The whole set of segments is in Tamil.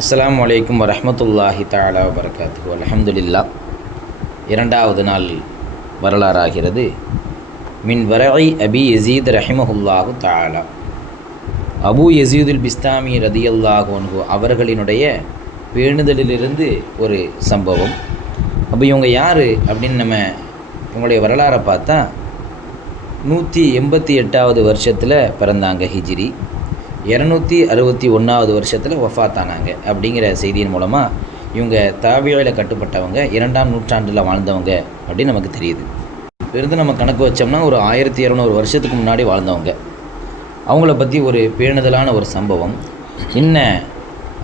அஸ்லாம் வலைக்கம் வரமத்துல்லாஹி தாலா வபரகாத்துஹு. அலமதுல்லா இரண்டாவது நாள் வரலாறாகிறது. மின் வரஐ அபி யசீத் ரஹிமஹுல்லாஹு தாலா அபு யசீதுல் பிஸ்தாமி ரதி அன்ஹு அவர்களினுடைய பேணுதலிலிருந்து ஒரு சம்பவம். அப்போ இவங்க யார் அப்படின்னு நம்ம இவங்களுடைய வரலாறை பார்த்தா நூற்றி எண்பத்தி எட்டாவது வருஷத்தில் பிறந்தாங்க ஹிஜ்ரி. இரநூத்தி அறுபத்தி ஒன்றாவது வருஷத்தில் வஃபாத்தானாங்க அப்படிங்கிற செய்தியின் மூலமாக இவங்க தாபியாவில் கட்டுப்பட்டவங்க இரண்டாம் நூற்றாண்டில் வாழ்ந்தவங்க அப்படின்னு நமக்கு தெரியுது. இருந்து நம்ம கணக்கு வச்சோம்னா ஒரு ஆயிரத்தி இரநூறு வருஷத்துக்கு முன்னாடி வாழ்ந்தவங்க. அவங்கள பற்றி ஒரு பேணுதலான ஒரு சம்பவம். இன்ன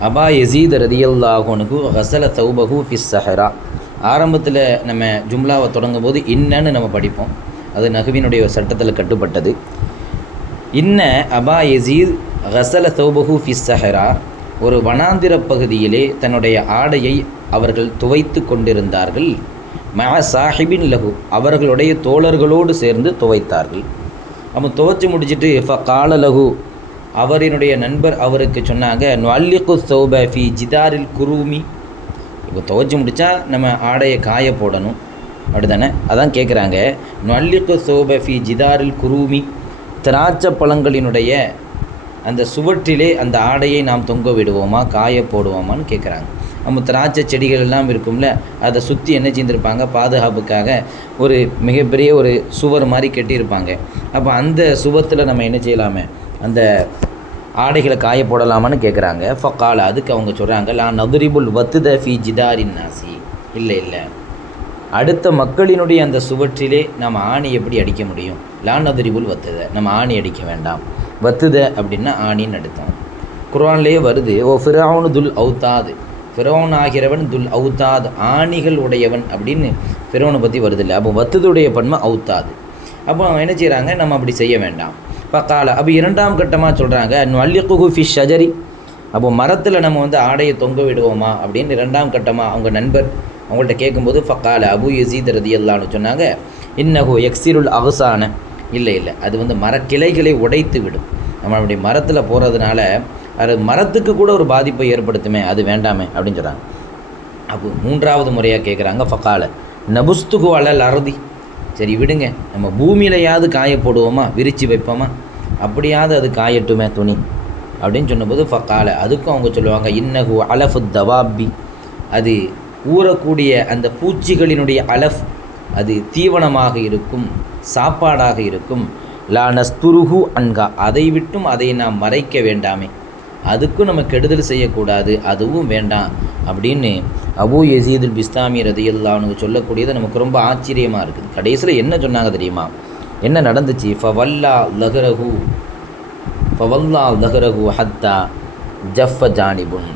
அபா எசீத் ரதியல்லாஹனுக்கு ஹசல தௌபகு ஃபிஸ் சஹரா. ஆரம்பத்தில் நம்ம ஜும்லாவை தொடங்கும் போது இன்னன்னு நம்ம படிப்போம். அது நகுவினுடைய சட்டத்தில் கட்டுப்பட்டது. இன்ன அபா யசீத் ஹசல தௌபஹு ஃபிஸ் சஹரா ஒரு வனாந்திர பகுதியிலே தன்னுடைய ஆடையை அவர்கள் துவைத்து கொண்டிருந்தார்கள். மக சாஹிபின் லகு அவர்களுடைய தோழர்களோடு சேர்ந்து துவைத்தார்கள். அவன் துவைச்சு முடிச்சுட்டு ஃப கால லகு அவரினுடைய நண்பர் அவருக்கு சொன்னாங்க நல்லிகு சௌப ஃபி ஜிதாரில் குருமி. இப்போ துவைச்சி முடித்தா நம்ம ஆடையை காய போடணும். அப்படி தானே அதான் கேட்குறாங்க நல்லிகு சௌப ஃபி ஜிதாரில் குருமி. திராட்சை பழங்களினுடைய அந்த சுவற்றிலே அந்த ஆடையை நாம் தொங்க விடுவோமா காய போடுவோமான்னு கேட்குறாங்க நம்ம திராட்சை செடிகள் எல்லாம் இருக்கும்ல அதை சுற்றி என்ன செஞ்சுருப்பாங்க? பாதுகாப்புக்காக ஒரு மிகப்பெரிய ஒரு சுவர் மாதிரி கட்டியிருப்பாங்க. அப்போ அந்த சுவத்தில் நம்ம என்ன செய்யலாமே? அந்த ஆடைகளை காய போடலாமான்னு கேட்குறாங்க ஃபக்கால் அதுக்கு அவங்க சொல்கிறாங்க லா நதுரிபுல் வத்துத ஃபி ஜிதாரின் நாசி. இல்லை இல்லை. அடுத்த மக்களினுடைய அந்த சுவற்றிலே நம்ம ஆணி எப்படி அடிக்க முடியும்? லா வத்துத. நம்ம ஆணி அடிக்க வேண்டாம். வத்துத அப்படின்னா ஆணின்னு அடுத்தோம் குரான்லேயே வருது ஓ ஃபிரௌனு துல் அவுத்தாது. ஃபிரௌன் ஆகிறவன் துல் அவுத்தாது. ஆணிகள் உடையவன் அப்படின்னு ஃபிரௌனை பற்றி வருது இல்லை அப்போ வத்துதுடைய பன்மை அவுத்தாது. அப்போ என்ன செய்கிறாங்க நம்ம அப்படி செய்ய வேண்டாம். பக்கால அப்போ இரண்டாம் கட்டமாக சொல்கிறாங்க அல்லிகுஹு ஃபிஷ் ஷஜரி. அப்போ மரத்தில் நம்ம வந்து ஆடையை தொங்க விடுவோமா அப்படின்னு இரண்டாம் கட்டமாக அவங்க நண்பர் அவங்கள்ட்ட கேட்கும்போது ஃபக்கால அபு யசீத் ரதியல்லான்னு சொன்னாங்க இன்னஹு எக்ஸிருல் அகசான இல்லை இல்லை. அது வந்து மரக்கிளைகளை உடைத்து விடும். நம்மளுடைய மரத்தில் போகிறதுனால அது மரத்துக்கு கூட ஒரு பாதிப்பை ஏற்படுத்துமே அது வேண்டாமே அப்படின்னு சொல்கிறாங்க அப்போ மூன்றாவது முறையாக கேட்குறாங்க ஃபக்கால நபுஸ்துகு அலல் அறுதி சரி விடுங்க. நம்ம பூமியிலையாவது காய போடுவோமா விரித்து வைப்போமா? அப்படியாவது அது காயட்டுமே துணி. அப்படின்னு சொன்னபோது ஃபக்கால அதுக்கும் அவங்க சொல்லுவாங்க இன்னகு அலஃபு தவாபி. அது ஊறக்கூடிய அந்த பூச்சிகளினுடைய அலஃப் அது தீவனமாக இருக்கும் சாப்பாடாக இருக்கும். லானஸ்துருகு அன்கா அதை விட்டும் அதை நாம் மறைக்க வேண்டாமே. அதுக்கும் நம்ம கெடுதல் செய்யக்கூடாது அதுவும் வேண்டாம் அப்படின்னு அபு எசீதுல் பிஸ்தாமி ரதியல்லான்னு சொல்லக்கூடியது நமக்கு ரொம்ப ஆச்சரியமாக இருக்குது. கடைசியில் என்ன சொன்னாங்க தெரியுமா? என்ன நடந்துச்சு? ஃபவல்லா லஹரஹு ஃபவல்லா லஹரஹு ஹத்தா ஜஃப ஜானிபுன்.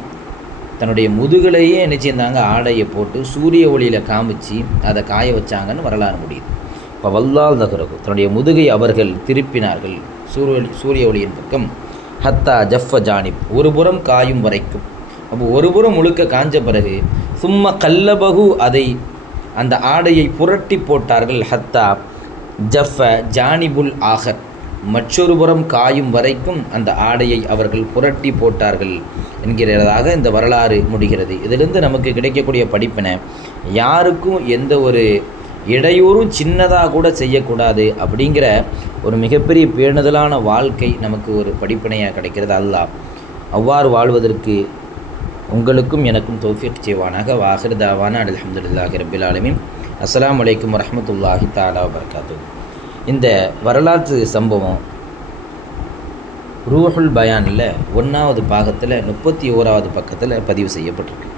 தன்னுடைய முதுகலையே என்ன செய்தாங்க? ஆடையை போட்டு சூரிய ஒளியில் காமிச்சு அதை காய வச்சாங்கன்னு வரலாறு முடியுது. இப்போ வல்லால் நகரகு. தன்னுடைய முதுகை அவர்கள் திருப்பினார்கள் சூரிய சூரிய ஒளியின் பக்கம். ஹத்தா ஜஃப ஜானிப். ஒரு புறம் காயும் வரைக்கும். அப்போ ஒரு புறம் முழுக்க காஞ்ச பிறகு சும்மா கல்லபகு அதை அந்த ஆடையை புரட்டி போட்டார்கள் ஹத்தா ஜஃப ஜானிபுல் ஆகர். மற்றொரு புறம் காயும் வரைக்கும் அந்த ஆடையை அவர்கள் புரட்டி போட்டார்கள் என்கிறதாக இந்த வரலாறு முடிகிறது. இதிலிருந்து நமக்கு கிடைக்கக்கூடிய படிப்பினை யாருக்கும் எந்த ஒரு இடையூறும் சின்னதாக கூட செய்யக்கூடாது அப்படிங்கிற ஒரு மிகப்பெரிய பேணுதலான வாழ்க்கை நமக்கு ஒரு படிப்பினையாக கிடைக்கிறது. அல்லாஹ் அவ்வாறு வாழ்வதற்கு உங்களுக்கும் எனக்கும் தோஃபிக் செய்வானாக. வாஹிர் தாவான அலமதுல்லாஹி ரபில் ஆலமின். அஸ்லாம் வலைக்கம் வரமத்துல்லாஹி தாலா வபர்காத்து இந்த வரலாற்று சம்பவம் ரூஹுல் பயானில் ஒன்றாவது பாகத்தில் முப்பத்தி ஓராவது பக்கத்தில் பதிவு செய்யப்பட்டிருக்கு.